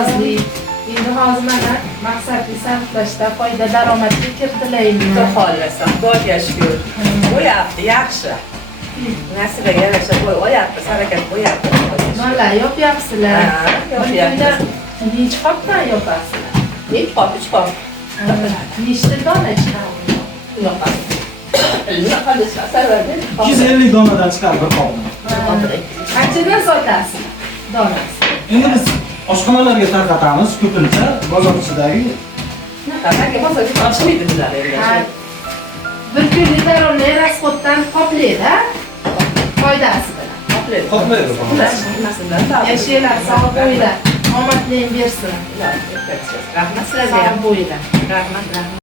imtiyozli. Endi hozir mana maqsadli sarflashda foyda daromadga kiritilaymi? Xudo xohlasa, Xudoga shukr. Bo'yapti, yaxshi. Nasibaga yarasha bo'yapti, harakat bo'yapti. Mana yopyapsizlar. Ha, yopyapmiz. Necha qopdan yopasizlar? 3 qop, 3 qop. Nechta dona chiqadi? Yoqadi. Yoqadi, sarvarda. 250 donadan chiqadi bir qopni. Qanchadan sotasiz donasi? Endi biz oshxonalarga tarqatamiz ko'pincha bozor ichidagi. Qanaqa bozorga topshirmaydi bizlar endi. Bir kunlik daromad rasxoddan qoplaydi, foydasi bilan. Qoplaydi. Yashaylar, sog' bo'linglar. Omadli bersin. Rahmat sizlarga. Sog' bo'linglar. Rahmat.